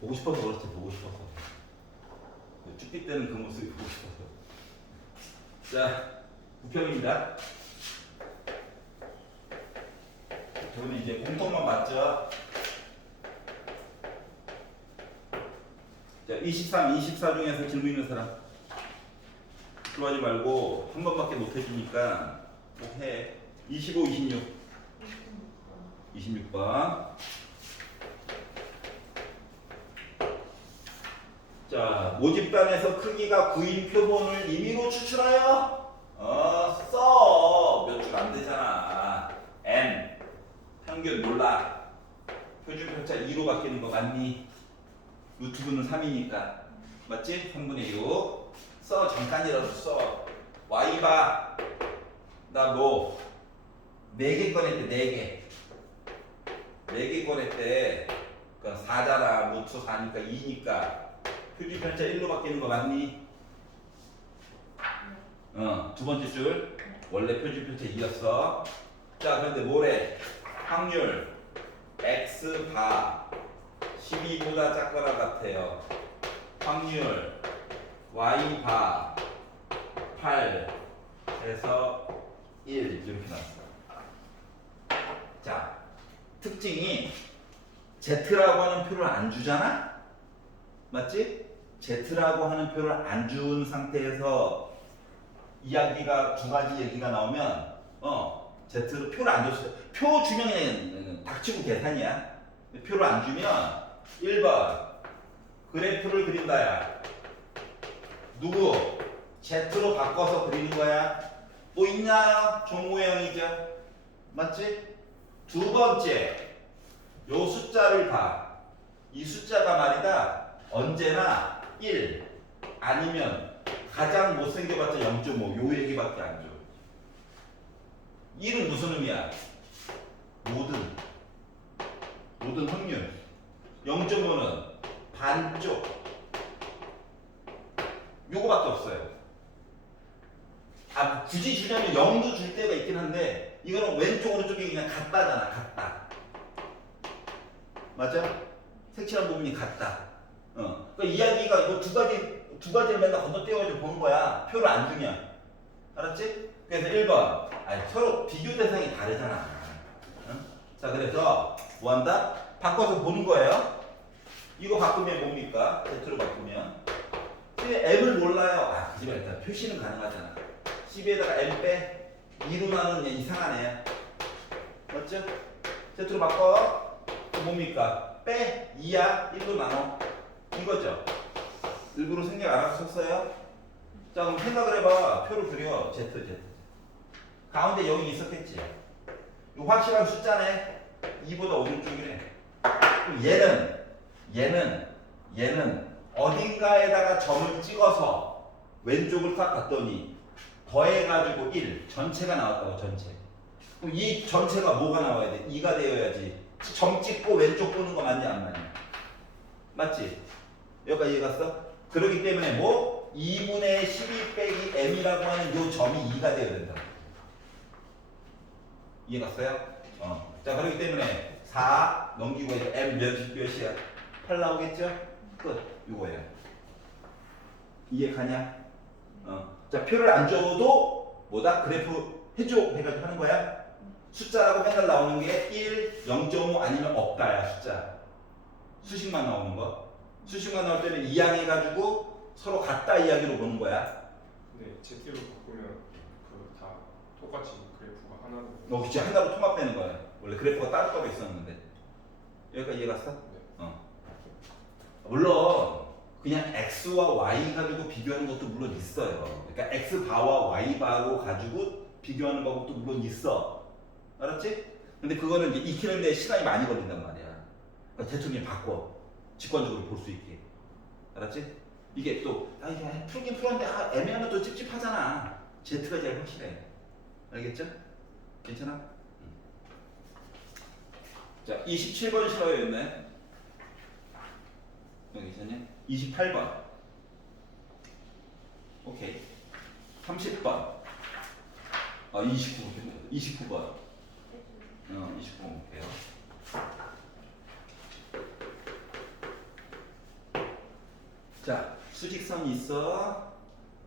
보고 싶어서 그렇지, 보고 싶어서. 쭈삐 때는 그 모습이 보고 싶어서. 자, 부평입니다. 저는 이제 공통만 맞죠? 자, 23, 24 중에서 질문 있는 사람. 들어가지 말고 한 번밖에 못 해주니까 꼭 해. 25, 26. 26번. 자, 모집단에서 크기가 9인 표본을 임의로 추출하여 써. 몇 줄 안 되잖아. n 평균 몰라. 표준 편차 2로 바뀌는 거 맞니? 루트분은 3이니까 맞지? 3분의 6 써. 잠깐이라도 써. y바 나 뭐 4개 꺼냈대. 4개 꺼냈대. 그러니까 4잖아. 루트 4니까 2니까 표준 편차 1로 바뀌는 거 맞니? 두 번째 줄 원래 표준 편차 2였어. 자, 그런데 뭐래? 확률 x 바 12보다 작거나 같아요. 확률 y 바 8 해서 1 이렇게 나왔어. 자, 특징이 Z라고 하는 표를 안 주잖아? 맞지? Z라고 하는 표를 안 준 상태에서 이야기가 두 가지 얘기가 나오면 Z로 표를 안 줬어요. 표 주면 그냥 닥치고 계산이야. 표를 안 주면 1번 그래프를 그린다야. 누구? Z로 바꿔서 그리는 거야. 뭐 있나요? 종 모양이죠. 맞지? 두 번째 요 숫자를 봐. 이 숫자가 말이다 언제나 1 아니면 가장 못생겨봤자 0.5 요 얘기밖에 안 줘. 1은 무슨 의미야? 모든 확률. 0.5는 반쪽. 요거밖에 없어요. 아, 굳이 주려면 0도 줄 때가 있긴 한데 이거는 왼쪽 오른쪽이 그냥 같다잖아. 같다. 맞아? 색칠한 부분이 같다. 그러니까 이야기가 이거 두 가지를 맨날 건너뛰어가지고 보는 거야. 표를 안 주면. 알았지? 그래서 1번. 아니, 서로 비교 대상이 다르잖아. 응? 자, 그래서 뭐 한다? 바꿔서 보는 거예요. 이거 바꾸면 뭡니까? Z로 바꾸면. M을 몰라요. 아, 그지만 일단 표시는 가능하잖아. 12에다가 M 빼. 2로 나누는 얘 이상한 애야. 맞죠? Z로 바꿔. 뭡니까? 빼 2야 1로 나눠 이거죠. 일부러 생각 안 하고 썼어요. 자, 그럼 생각을 해봐. 표를 그려. Z 가운데 0이 있었겠지. 이거 확실한 숫자네. 2보다 오른쪽이네. 그럼 얘는 어딘가에다가 점을 찍어서 왼쪽을 딱 봤더니 더해가지고 1 전체가 나왔다고. 전체. 그럼 이 전체가 뭐가 나와야 돼? 2가 되어야지. 점 찍고 왼쪽 보는 거 맞냐 안 맞냐? 맞지? 여기까지 이해 갔어? 그렇기 때문에 뭐 2분의 12 빼기 m이라고 하는 요 점이 2가 되어야 된다. 이해 갔어요? 자, 그렇기 때문에 4 넘기고 이제 m 몇이야? 8 나오겠죠? 끝. 요거예요. 이해 가냐? 자, 표를 안 줘도 뭐다? 그래프 해줘 해가지고 하는 거야. 숫자라고 맨날 나오는 게 1, 0.5 아니면 없다야. 숫자. 수식만 나오는 거. 수식만 나올 때는 이항해가지고 서로 같다 이야기로 보는 거야. 네, Z로 바꾸면 그 다 똑같이 그래프가 하나로. 그치. 하나로 통합되는 거야. 원래 그래프가 따로따로 있었는데. 여기까지 이해 갔어? 네. 물론 그냥 x와 y 가지고 비교하는 것도 물론 있어요. 그러니까 x 바와 y 바하고 가지고 비교하는 방법도 물론 있어. 알았지? 근데 그거는 이제 익히는데 시간이 많이 걸린단 말이야. 그러니까 대충 바꿔. 직관적으로 볼 수 있게. 알았지? 이게 또 이게 풀긴 풀었는데 애매하면 또 찝찝하잖아. Z가 제일 확실해. 알겠죠? 괜찮아? 자, 27번 싫어요였네. 여기 있었냐? 28번. 오케이. 30번. 29번. 29번. 29번 볼게요. 자, 수직선이 있어.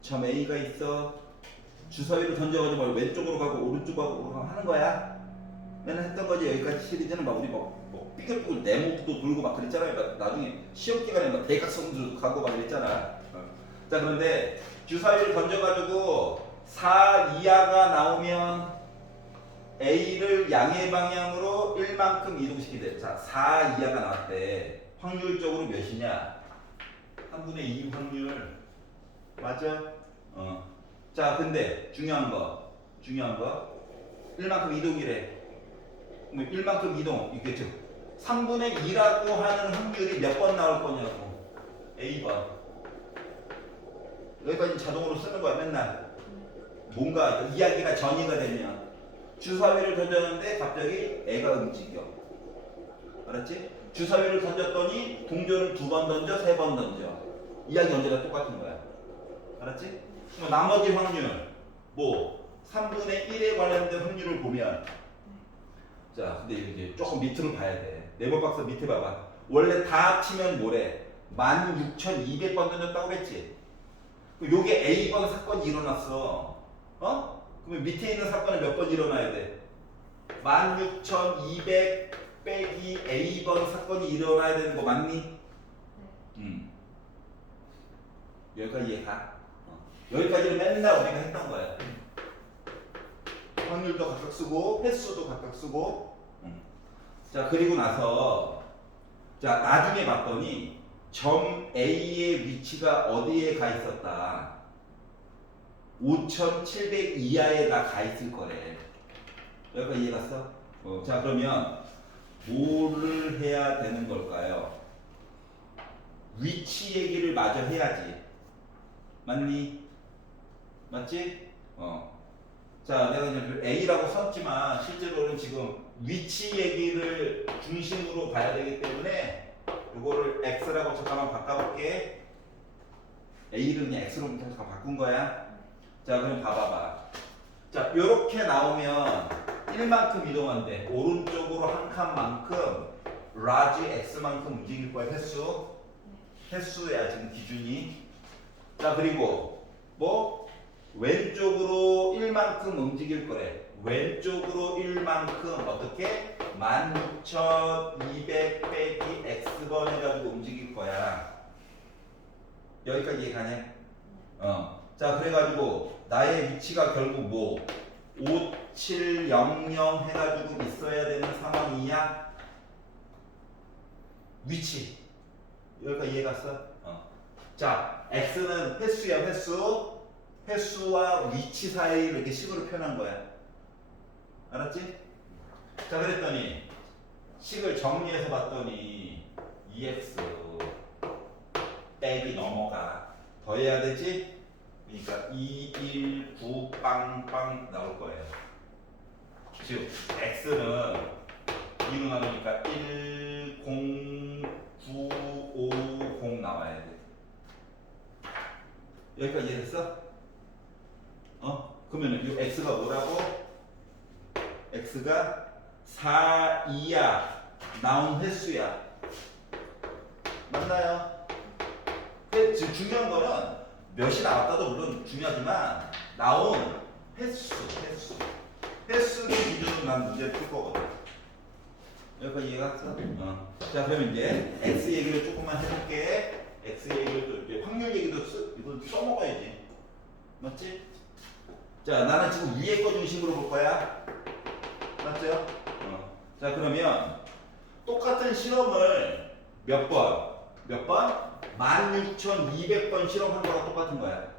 점 A가 있어. 주사위를 던져가지고 막 왼쪽으로 가고 오른쪽으로 가고 하는 거야. 맨날 했던 거지. 여기까지 시리즈는 막 우리 뭐 삐걱삐걱 네모도 돌고 막 그랬잖아요. 나중에 시험 기간에 막 대각선도 가고 막 그랬잖아. 자, 그런데 주사위를 던져가지고 4 이하가 나오면 A를 양의 방향으로 1만큼 이동시키대. 자, 4 이하가 나왔대. 확률적으로 몇이냐? 3분의 2 확률. 맞아? 자, 근데 중요한 거. 1만큼 이동이래. 그럼 1만큼 이동. 이게 즉 3분의 2라고 하는 확률이 몇 번 나올 거냐고. A번. 여기까지 자동으로 쓰는 거야, 맨날. 뭔가 이야기가 전이가 되면 주사위를 던졌는데 갑자기 애가 움직여. 알았지? 주사위를 던졌더니 동전을 2번 던져, 3번 던져. 이야기 언제나 똑같은 거야. 알았지? 그럼 나머지 확률, 뭐 3분의 1에 관련된 확률을 보면, 자, 근데 이제 조금 밑으로 봐야 돼. 네모 박스 밑에 봐봐. 원래 다 합치면 뭐래? 16,200번 던졌다고 그랬지? 요게 A번 사건이 일어났어. 그러면 밑에 있는 사건은 몇 번 일어나야 돼? 16,200 빼기 A번 사건이 일어나야 되는 거 맞니? 여기까지 이해가? 여기까지는 맨날 우리가 했던 거야. 확률도 각각 쓰고 횟수도 각각 쓰고. 자, 그리고 나서 자, 나중에 봤더니 점 A의 위치가 어디에 가 있었다? 5,700 이하에다 가 있을 거래. 여기까지 이해 갔어? 자, 그러면 뭐를 해야 되는 걸까요? 위치 얘기를 마저 해야지. 맞니? 맞지? 자, 내가 이제 A라고 썼지만 실제로는 지금 위치 얘기를 중심으로 봐야 되기 때문에 이거를 X라고 잠깐만 바꿔볼게. A를 그냥 X로 잠깐 바꾼 거야. 자, 그럼 봐봐봐. 자, 요렇게 나오면 1만큼 이동한대. 오른쪽으로 한 칸만큼 라지 X만큼 움직일 거야. 횟수야 지금 기준이. 자, 그리고 뭐 왼쪽으로 1만큼 움직일 거래. 왼쪽으로 1만큼 어떻게? 16,200 빼기 X번 해가지고 움직일 거야. 여기까지 이해가냐? 자, 그래가지고 나의 위치가 결국 뭐 5700 해가지고 있어야 되는 상황이야. 위치. 여기까지 이해갔어? 자, X는 횟수야, 횟수. 횟수와 위치 사이를 이렇게 식으로 표현한 거야. 알았지? 자, 그랬더니 식을 정리해서 봤더니 EX 빼기 넘어가. 더해야 되지? 그러니까 2, 1, 9 빵빵 나올 거예요. 즉 X는 2로 나누니까 1, 0, 9, 5, 0 나와야 돼. 여기까지 이해됐어? 그러면 이 X가 뭐라고? X가 4 이하 나온 횟수야. 맞나요? 근데 지금 중요한 거는 몇이 나왔다도 물론 중요하지만 나온 횟수 기준으로 난 문제를 풀 거거든. 여기까지 이해가 갔어? 자, 그러면 이제 X 얘기를 조금만 해볼게. X 얘기를 또 이제 확률 얘기도 이거 써먹어야지. 맞지? 자, 나는 지금 위에 거 중심으로 볼 거야. 맞죠? 자, 그러면 똑같은 실험을 몇 번? 16,200번 실험한 거랑 똑같은 거야.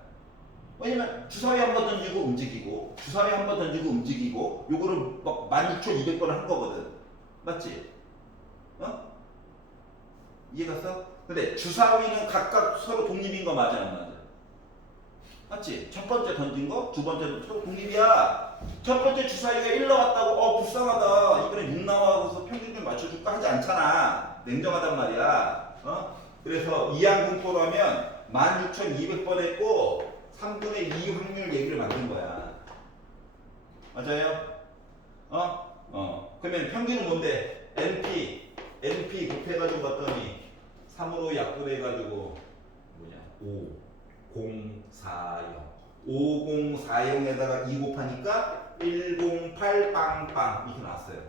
왜냐면 주사위 한 번 던지고 움직이고 주사위 한 번 던지고 움직이고 요거를 막 16,200번 한 거거든. 맞지? 이해갔어? 근데 주사위는 각각 서로 독립인 거 맞아, 안 맞아? 맞지? 첫 번째 던진 거, 두 번째도 서로 독립이야. 첫 번째 주사위가 1 나왔다고 불쌍하다, 이번에 6 나와서 평균 좀 맞춰줄까 하지 않잖아. 냉정하단 말이야. 그래서 이항공포로 하면 16,200번 했고 3분의 2 확률 얘기를 만든 거야. 맞아요? 그러면 평균은 뭔데? NP 곱해가지고 봤더니 3으로 약분해가지고 뭐냐? 5040에다가 2 곱하니까 108 빵빵 이렇게 나왔어요.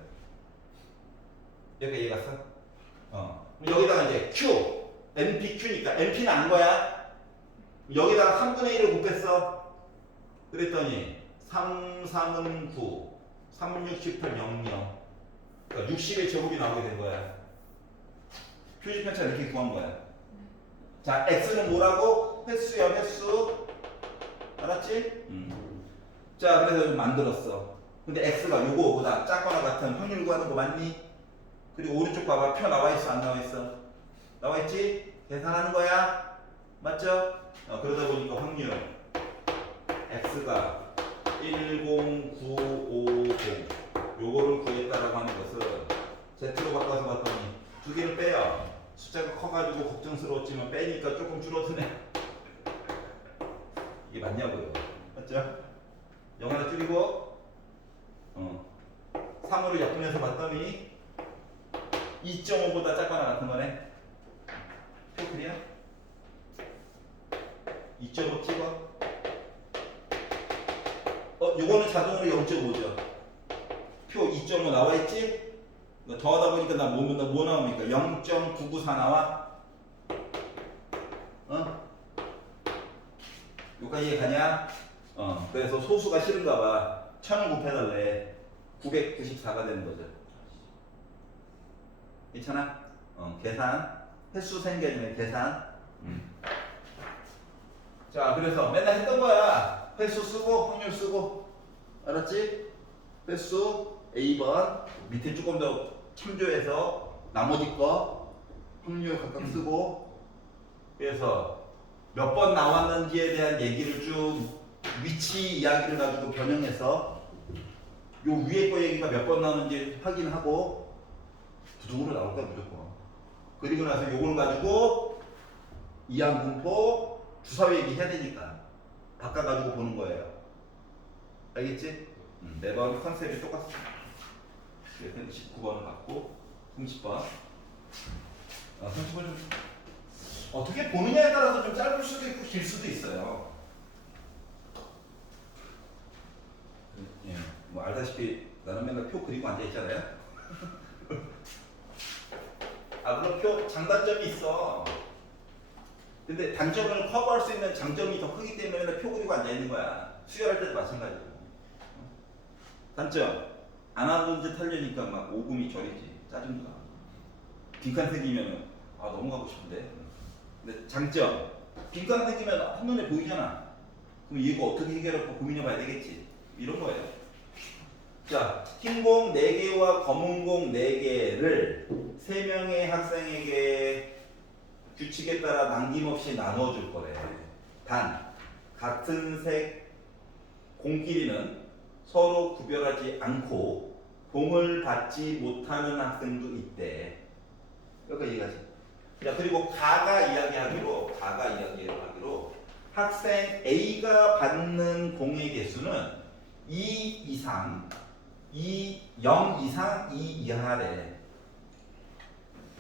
여기 이해 갔어? 그럼 여기다가 이제 Q, NPQ니까 NP는 안 거야. 여기다가 3분의 1을 곱했어. 그랬더니 3, 3은 9, 3, 6, 18, 0, 0. 그러니까 60의 제곱이 나오게 된 거야. 표시 편차 이렇게 구한 거야. 자, X는 뭐라고? 횟수야, 횟수. 알았지? 자, 그래서 좀 만들었어. 근데 X가 요거보다 작거나 같은 확률 구하는 거 맞니? 그리고 오른쪽 봐봐. 표 나와 있어, 안 나와 있어? 나와 있지? 계산하는 거야. 맞죠? 그러다 보니까 확률 X가 10950 요거를 구했다라고 하는 것을 Z로 바꿔서 봤더니 두 개를 빼요. 숫자가 커가지고 걱정스러웠지만 빼니까 조금 줄어드네. 이게 맞냐고요. 맞죠? 0 하나 줄이고 3으로 약분해서 봤더니 2.5보다 작거나 같은 거네. 표 그려? 2.5 찍어. 요거는 자동으로 0.5죠. 표 2.5 나와 있지? 더하다 보니까 뭐 나옵니까? 0.994 나와? 여기까지 이해가냐? 그래서 소수가 싫은가 봐. 1000을 곱해달래. 994가 되는 거죠. 괜찮아? 계산. 횟수 세는 게 아니라 계산. 자, 그래서 맨날 했던 거야. 횟수 쓰고, 확률 쓰고. 알았지? 횟수 A번. 밑에 조금 더 참조해서 나머지 거 확률 각각 쓰고. 그래서 몇 번 나왔는지에 대한 얘기를 쭉 위치 이야기를 가지고 변형해서 요 위에 거 얘기가 몇 번 나오는지 확인하고 부등으로 나올 거야 무조건. 그리고 나서 요걸 가지고 이항분포 주사 얘기해야 되니까 바꿔가지고 보는 거예요. 알겠지? 매번 컨셉이 똑같아. 19번을 갖고 30번 30번 좀 어떻게 보느냐에 따라서 좀 짧을 수도 있고 길 수도 있어요. 예, 뭐 알다시피 나는 맨날 표 그리고 앉아 있잖아요. 물론 표 장단점이 있어. 근데 단점을 커버할 수 있는 장점이 더 크기 때문에 맨날 표 그리고 앉아 있는 거야. 수혈할 때도 마찬가지고. 단점 안 하던 짓 하려니까 막 오금이 저리지. 짜증도 나. 빈칸 생기면 넘어가고 싶은데. 근데 장점 빈칸 생기면 한눈에 보이잖아. 그럼 이거 어떻게 해결할까 고민해봐야 되겠지. 이런 거예요. 자, 흰 공 4개와 검은 공 4개를 3명의 학생에게 규칙에 따라 남김없이 나눠줄 거래. 단 같은 색 공끼리는 서로 구별하지 않고 공을 받지 못하는 학생도 있대. 여기까지 이해가지? 자, 그리고 가가 이야기하기로 학생 A가 받는 공의 개수는 2 이상, 0 이상, 2 이하래.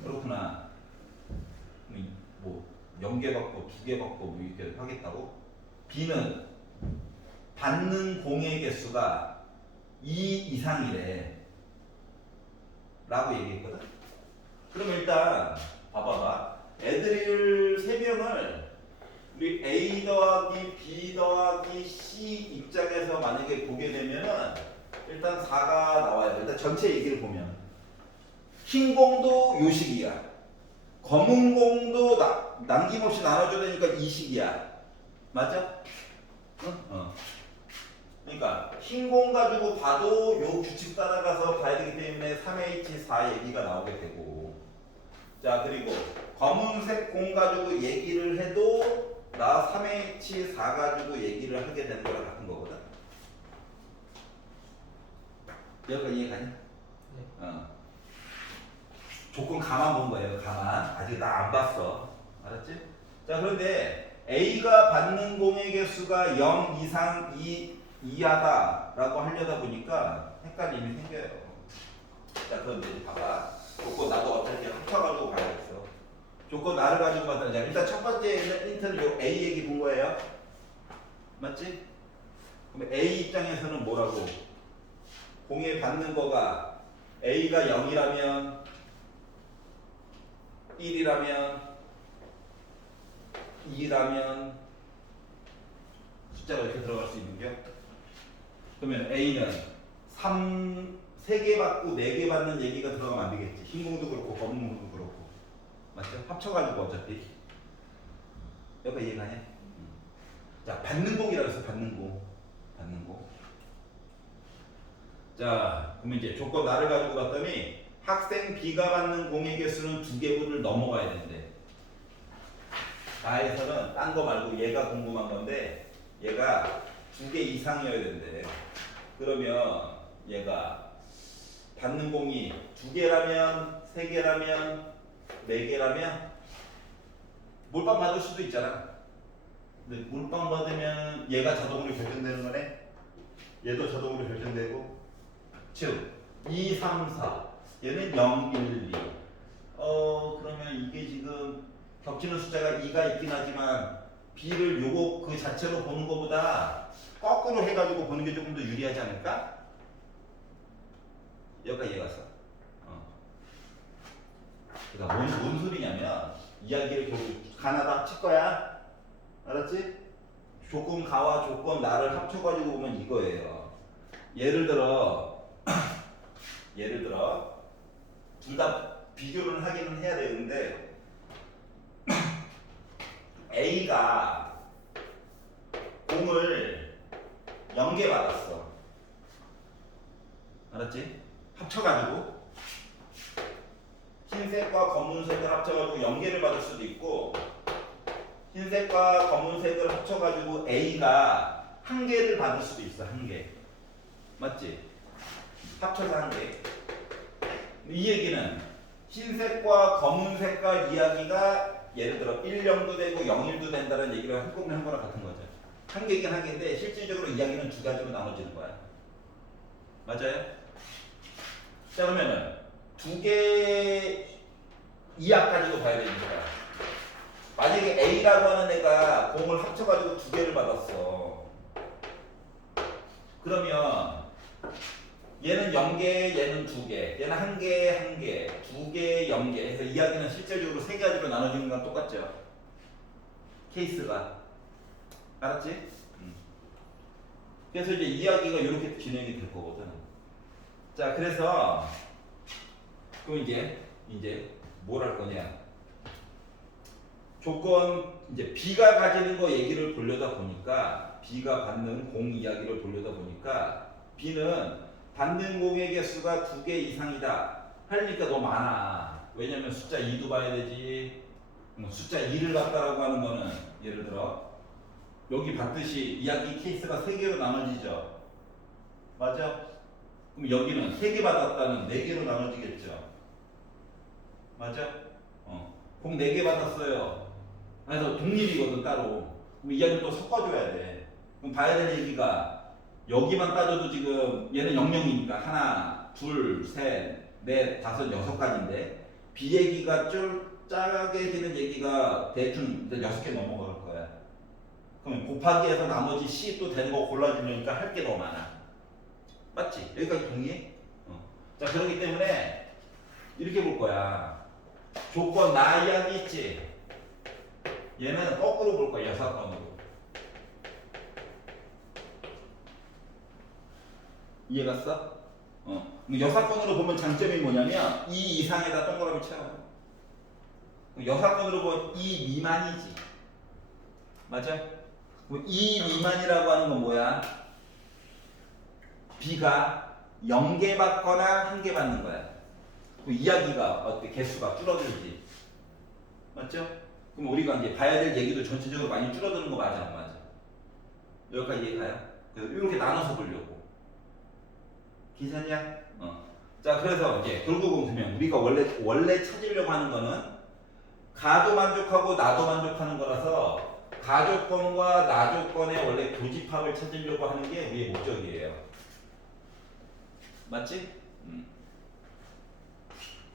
그렇구나. 뭐 0개 받고 2개 받고 뭐 이렇게 하겠다고? B는 받는 공의 개수가 2 이상이래 라고 얘기했거든. 그럼 일단 봐봐봐. 애들 3명을 우리 A 더하기 B 더하기 C 입장에서 만약에 보게 되면은 일단 4가 나와요. 일단 전체 얘기를 보면 흰 공도 요식이야. 검은 공도 남김없이 나눠줘야 되니까 이식이야. 맞아? 그러니까 흰 공 가지고 봐도 요 규칙 따라가서 봐야 되기 때문에 3H4 얘기가 나오게 되고, 자 그리고 검은색 공 가지고 얘기를 해도 나 3H4 가지고 얘기를 하게 되는 거랑 같은 거거든. 여기까지 이해가니? 네. 조건 가만 본 거예요. 가만. 아직 나 안 봤어. 알았지? 자 그런데 A가 받는 공의 개수가 0 이상 2 이하다라고 하려다 보니까 헷갈림이 생겨요. 자 그런데 이제 봐봐. 조건 나도 어차피 합쳐가지고 봐야겠어. 조건 나를 가지고 봤다는 자 일단 첫 번째 힌트는 요 A 얘기 본 거예요. 맞지? 그럼 A 입장에서는 뭐라고? 공에 받는 거가 A가 0이라면 1이라면 2라면 숫자가 이렇게 들어갈 수 있는 게 그러면 A는 3개 받고 4개 받는 얘기가 들어가면 안 되겠지. 흰 공도 그렇고 검은 공도 그렇고 맞죠? 합쳐가지고 어차피 여기가 이해가냐? 자 받는 공이라고 해서 받는 공 자 그러면 이제 조건 나를 가지고 봤더니 학생 B가 받는 공의 개수는 2개분을 넘어가야 된대. 나에서는 딴 거 말고 얘가 궁금한 건데 얘가 2개 이상이어야 된대. 그러면 얘가 받는 공이 2개라면 3개라면 4개라면 몰빵 받을 수도 있잖아. 근데 몰빵 받으면 얘가 자동으로 결정되는 거네. 얘도 자동으로 결정되고 즉 2, 3, 4 얘는 0, 1, 2 그러면 이게 지금 겹치는 숫자가 2가 있긴 하지만 B를 요거 그 자체로 보는 것보다 거꾸로 해가지고 보는 게 조금 더 유리하지 않을까? 여기까지 이해갔어. 그러니까 뭔 소리냐면 이야기를 결국 가나다 합칠 거야. 알았지? 조건 가와 조건 나를 합쳐가지고 보면 이거예요. 예를 들어 둘 다 비교를 하기는 해야 되는데 A가 공을 0개 받았어. 알았지? 합쳐가지고 흰색과 검은색을 합쳐가지고 0개를 받을 수도 있고 흰색과 검은색을 합쳐가지고 A가 1개를 받을 수도 있어. 1개 맞지? 합쳐서 1개. 이 얘기는 흰색과 검은색과 이야기가 예를 들어 1,0도 되고 0,1도 된다는 얘기를 한꺼번에 한 거랑 같은 거죠. 1개긴 1개인데 실질적으로 이야기는 2가지로 나눠지는 거야. 맞아요? 자 그러면은 2개 이하 가지고 봐야 되니까 만약에 A라고 하는 애가 공을 합쳐가지고 2개를 받았어. 그러면 얘는 0개, 얘는 2개, 얘는 1개, 1개, 2개, 0개 해서 이야기는 실질적으로 3가지로 나눠지는 건 똑같죠. 케이스가. 알았지? 그래서 이제 이야기가 이렇게 진행이 될 거거든. 자, 그래서 그럼 이제 뭘 할 거냐? 조건 이제 B가 가지는 거 얘기를 보려다 보니까 B가 받는 공 이야기를 보려다 보니까 B는 받는 공의 개수가 2개 이상이다. 하니까 너무 많아. 왜냐면 숫자 2도 봐야 되지. 숫자 2를 갖다라고 하는 거는 예를 들어 여기 봤듯이 이야기 케이스가 3개로 나눠지죠. 맞아? 그럼 여기는 3개 받았다는 4개로 나눠지겠죠. 맞아? 공 4개 받았어요. 그래서 독립이거든 따로. 그럼 이야기를 또 섞어줘야 돼. 그럼 봐야 될 얘기가 여기만 따져도 지금 얘는 00이니까 하나, 둘, 셋, 넷, 다섯, 6가지인데 B 얘기가 좀 짜게지는 얘기가 대충 6개 넘어갈 거야. 그러면 곱하기 해서 나머지 C 또 되는 거 골라주려니까 할 게 더 많아. 맞지? 여기까지 동의해? 자 그렇기 때문에 이렇게 볼 거야. 조건 나 이야기 있지? 얘는 거꾸로 볼 거야. 여사건으로. 이해갔어? 여사건으로 보면 장점이 뭐냐면 이 이상에다 동그라미 쳐요. 여사건으로 보면 이 미만이지. 맞아? 이 미만이라고 하는 건 뭐야? B가 0개 받거나 1개 받는 거야. 이야기가 어때? 개수가 줄어들지. 맞죠? 그럼 우리가 이제 봐야 될 얘기도 전체적으로 많이 줄어드는 거 맞아? 안 맞아? 여기까지 이해가요? 이렇게 나눠서 보려고. 괜찮냐? 자, 그래서 이제 결국은 그러면 우리가 원래 찾으려고 하는 거는 가도 만족하고 나도 만족하는 거라서 가조건과 나조건의 원래 교집합을 찾으려고 하는 게 우리의 목적이에요. 맞지?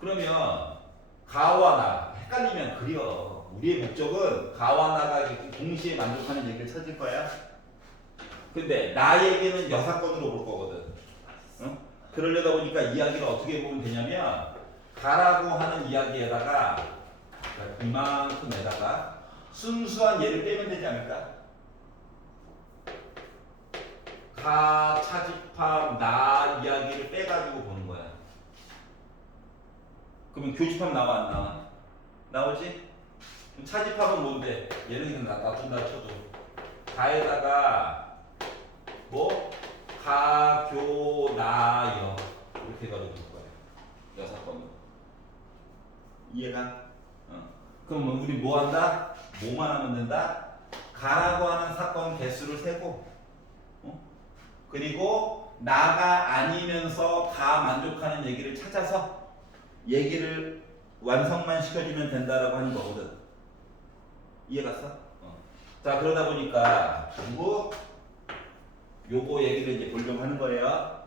그러면 가와 나 헷갈리면 그려. 우리의 목적은 가와 나가 동시에 만족하는 얘기를 찾을 거야. 근데 나에게는 여사건으로 볼 거거든. 응? 그러려다 보니까 이야기를 어떻게 보면 되냐면 가라고 하는 이야기에다가 이만큼에다가 순수한 예를 빼면 되지 않을까? 가, 차집합, 나 이야기를 빼가지고 보는 거야. 그러면 교집합 나와 안 나와? 나오지? 그럼 차집합은 뭔데? 예를 들면 놔둔다 쳐도 가에다가 뭐? 가, 교, 나, 여 이렇게 해가지고 볼 거야. 여사건으로. 이해가? 그럼 우리 뭐 한다? 뭐만 하면 된다? 가라고 하는 사건 개수를 세고 그리고 나가 아니면서 가 만족하는 얘기를 찾아서 얘기를 완성만 시켜주면 된다라고 하는 거거든. 이해갔어? 자 그러다 보니까 그리고 요거 얘기를 이제 보려고 하는 거예요.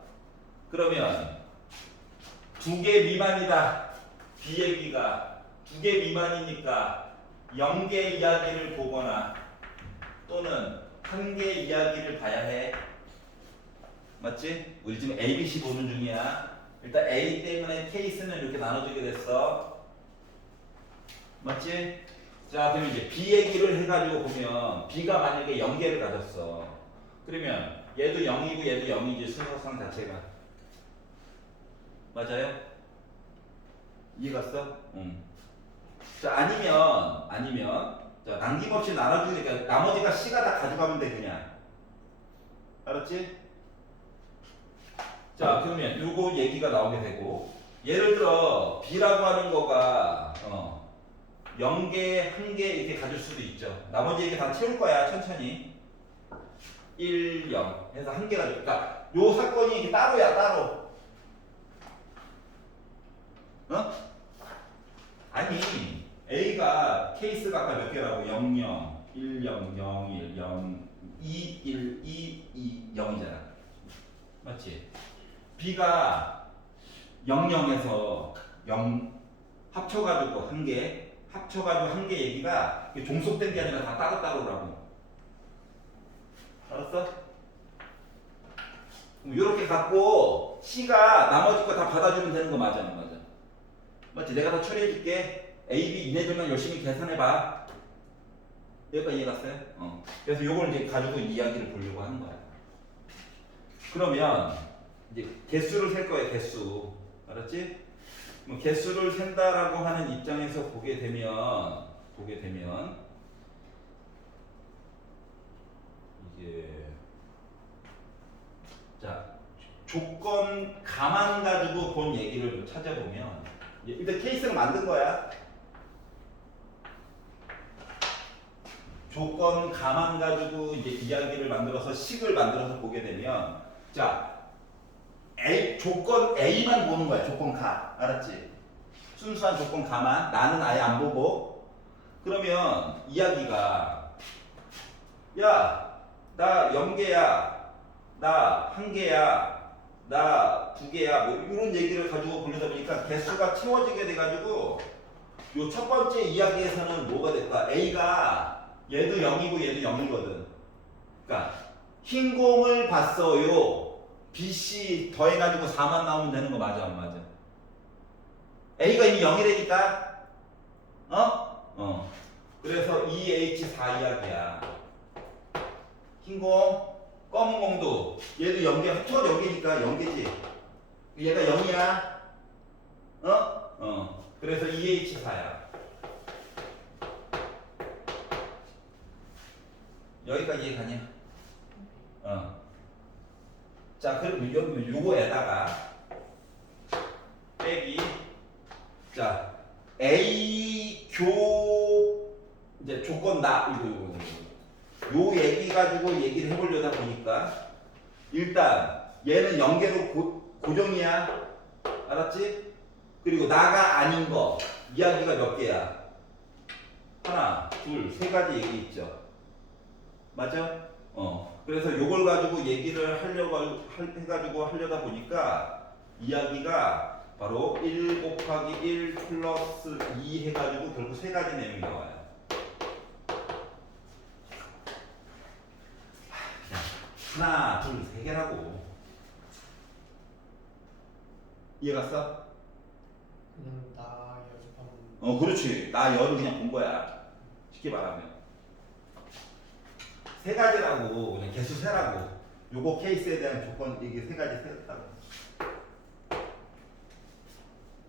그러면 2개 미만이다. 비얘기가 2개 미만이니까 0개 이야기를 보거나 또는 1개 이야기를 봐야 해. 맞지? 우리 지금 A, B, C 보는 중이야. 일단 A 때문에 케이스는 이렇게 나눠주게 됐어. 맞지? 자, 그럼 이제 B 얘기를 해가지고 보면 B가 만약에 0개를 가졌어. 그러면 얘도 0이고 얘도 0이지 순서상 자체가. 맞아요? 이해갔어? 응. 자, 아니면 자, 남김없이 나눠주니까 나머지가 C가 다 가져가면 돼 그냥. 알았지? 자 그러면 요거 얘기가 나오게 되고 예를 들어 B라고 하는 거가 0개, 1개 이렇게 가질 수도 있죠. 나머지 얘기 다 채울 거야 천천히. 1, 0 해서 1개 가져. 그러니까 요 사건이 이게 따로야 따로. 아니 A가 케이스가 아까 몇 개라고? 0, 0, 1, 0, 0, 1, 0, 2, 1, 2, 2, 0이잖아. 맞지? B가 0, 0에서 0 합쳐가지고 1개, 합쳐가지고 1개 얘기가 종속된 게 아니라 다 따로따로라고. 알았어? 이렇게 갖고 C가 나머지 거 다 받아주면 되는 거 맞아, 안 맞아? 맞지? 내가 다 처리해줄게. A, B 이네들만 열심히 계산해봐. 여기까지 이해 갔어요? 그래서 요걸 이제 가지고 이야기를 보려고 하는 거야. 그러면 이제 개수를 셀 거예요, 개수. 알았지? 뭐 개수를 센다라고 하는 입장에서 보게 되면 이게 자 조건 가만 가지고 본 얘기를 찾아보면 일단 케이스를 만든 거야. 조건 가만 가지고 이제 이야기를 만들어서 식을 만들어서 보게 되면 자 조건 A만 보는 거야. 조건 가. 알았지? 순수한 조건 가만. 나는 아예 안 보고. 그러면 이야기가 야, 나 0개야. 나 1개야. 나 2개야. 뭐 이런 얘기를 가지고 보려다 보니까 개수가 채워지게 돼 가지고 요 첫 번째 이야기에서는 뭐가 될까? A가 얘도 0이고 얘도 0이거든. 그러니까 흰 공을 봤어요. BC 더해가지고 4만 나오면 되는 거 맞아 안 맞아? A가 이미 0이라니까? 그래서 2H4 이야기야. 흰 공, 검은 공도 얘도 0개, 합쳐가 0개니까 0개지. 얘가 0이야. 그래서 2H4야. 여기까지 이해가냐? 자, 그럼 요거에다가 빼기. 자, A 교 이제 조건 이거 요 얘기 가지고 얘기를 해보려다 보니까 일단 얘는 0개로 고정이야. 알았지? 그리고 나가 아닌 거 이야기가 몇 개야? 하나, 둘, 세 가지 얘기 있죠. 맞아? 그래서 요걸 가지고 얘기를 해가지고 하려다 보니까 이야기가 바로 1 곱하기 1 플러스 2 해가지고 결국 세 가지 내용이 나와요. 하나, 둘, 세 개라고. 이해갔어? 그냥 나 연습하면 그렇지. 나 열을 그냥 본 거야. 쉽게 말하면. 세 가지라고, 그냥 개수 세라고. 요거 케이스에 대한 조건, 이게 세 가지 세라고.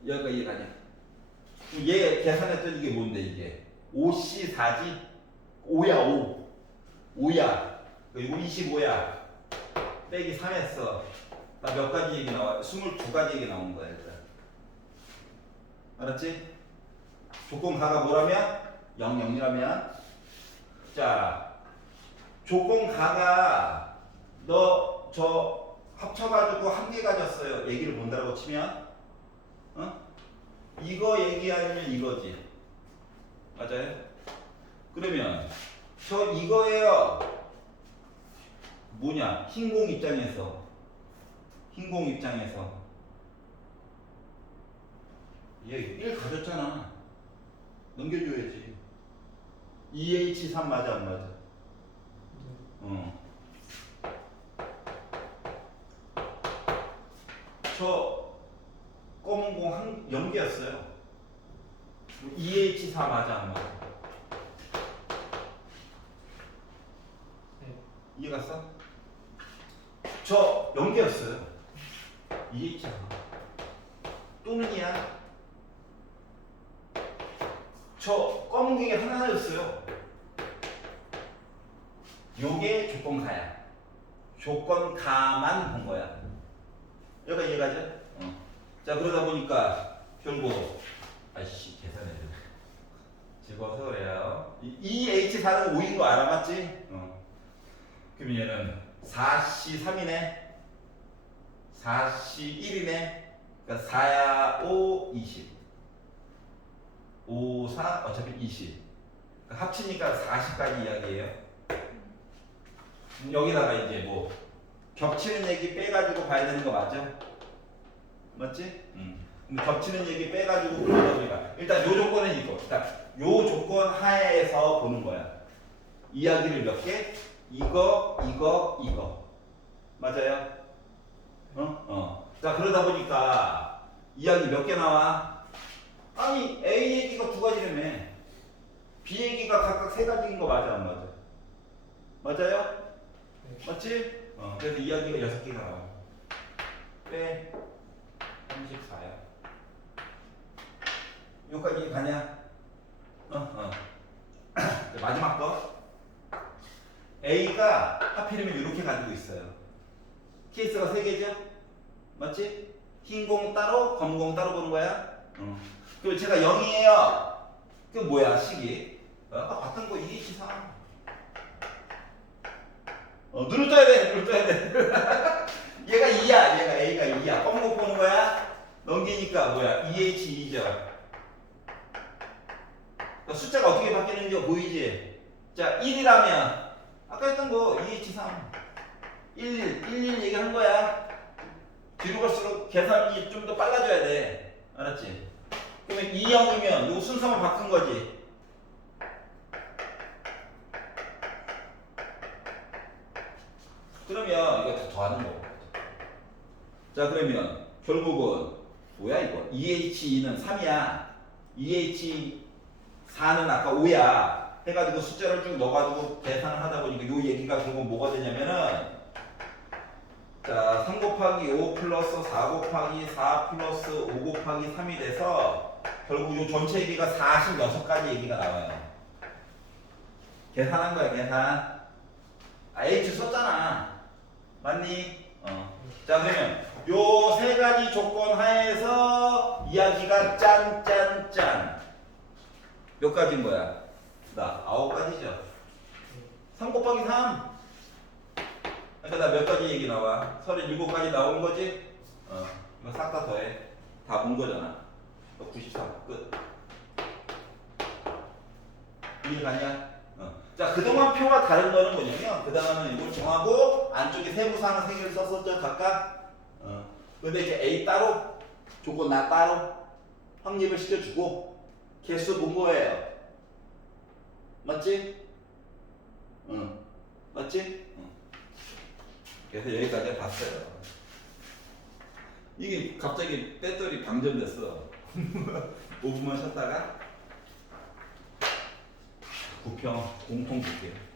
여기가 이해가냐? 얘 계산했던 이게 뭔데, 이게? 5C4지? 5야, 5. 5야. 이거 25야. 빼기 3 했어. 나 몇 가지 얘기 나와? 22가지 얘기 나온 거야, 일단. 알았지? 조건 가가 뭐라면? 0, 0이라면? 자, 조건 가가 너 저 합쳐가지고 한 개 가졌어요. 얘기를 본다라고 치면, 이거 얘기하면 이거지. 맞아요? 그러면 저 이거예요. 뭐냐? 흰공 입장에서 얘 1 가졌잖아. 넘겨줘야지. EH3 맞아 안 맞아? 저 검은 공 한 연기였어요. EH4 맞아 안 맞아? 네. 이해갔어? 저 연기였어요. EH4 또는이야. 저 검은 게 하나였어요. 요게 조건 가야. 조건 가만 본 거야. 여기가 이해가죠? 자, 그러다 보니까 결국 아이씨 계산해 줘. 즐거워서 그래요. 이 H4는 5인 거 알아, 맞지? 그러면 얘는 4C3이네. 4C1이네. 그러니까 4야 5, 20. 5, 4, 어차피 20. 그러니까 합치니까 40까지 이야기예요. 여기다가 이제 뭐 겹치는 얘기 빼가지고 봐야 되는 거 맞죠? 맞지? 겹치는 얘기 빼가지고 보다 보니까 일단 요 조건은 이거. 일단 요 조건 하에서 보는 거야. 이야기를 몇 개? 이거. 맞아요? 자, 그러다 보니까 이야기 몇 개 나와? 아니, A 얘기가 두 가지라며. B 얘기가 각각 세 가지인 거 맞아, 안 맞아? 맞아요? 네. 맞지? 그래서 이야기가 6개가 나와. 빼 34야. 여기까지 가냐? 마지막 거. A가 하필이면 이렇게 가지고 있어요. 케이스가 3개죠? 맞지? 흰 공 따로, 검은 공 따로 보는 거야. 그리고 제가 0이에요. 그 뭐야, 식이? 아까 봤던 거 2H3. 눈을 떠야 돼. 얘가 2야. 얘가 A가 2야. 검은 거 보는 거야. 넘기니까 뭐야? 2H2죠. 그러니까 숫자가 어떻게 바뀌는지 보이지? 자, 1이라면 아까 했던 거 2H3. 11 얘기한 거야. 뒤로 갈수록 계산이 좀 더 빨라져야 돼. 알았지? 그러면 20이면 요 순서만 바꾼 거지. 그러면 이거 다 더하는 거고. 자, 그러면 결국은 뭐야 이거? 2H2는 3이야. 2H4는 아까 5야. 해가지고 숫자를 쭉 넣어가지고 계산을 하다 보니까 요 얘기가 결국 뭐가 되냐면은, 자, 3 곱하기 5 플러스 4 곱하기 4 플러스 5 곱하기 3이 돼서 결국 요 전체 얘기가 46가지 얘기가 나와요. 계산한 거야, 계산. H 썼잖아. 맞니? 자, 그러면 요 3가지 조건 하에서 이야기가 짠. 몇 가지인 거야? 나 9가지죠. 3 곱하기 3. 그러니까 나 몇 가지 얘기 나와? 37가지 나온 거지? 이거 싹 다 더해. 다 본 거잖아. 93. 끝. 이해가냐? 자, 그동안 표가 다른 거는 뭐냐면, 그 다음은 이걸 정하고 안쪽에 세부사항 3개를 썼었죠, 각각. 근데 이제 A 따로, 조건 나 따로 확립을 시켜주고 개수 본 거예요. 맞지? 맞지? 그래서 여기까지 봤어요. 이게 갑자기 배터리 방전됐어. 5분만 쉬었다가 부평 공통 볼게요.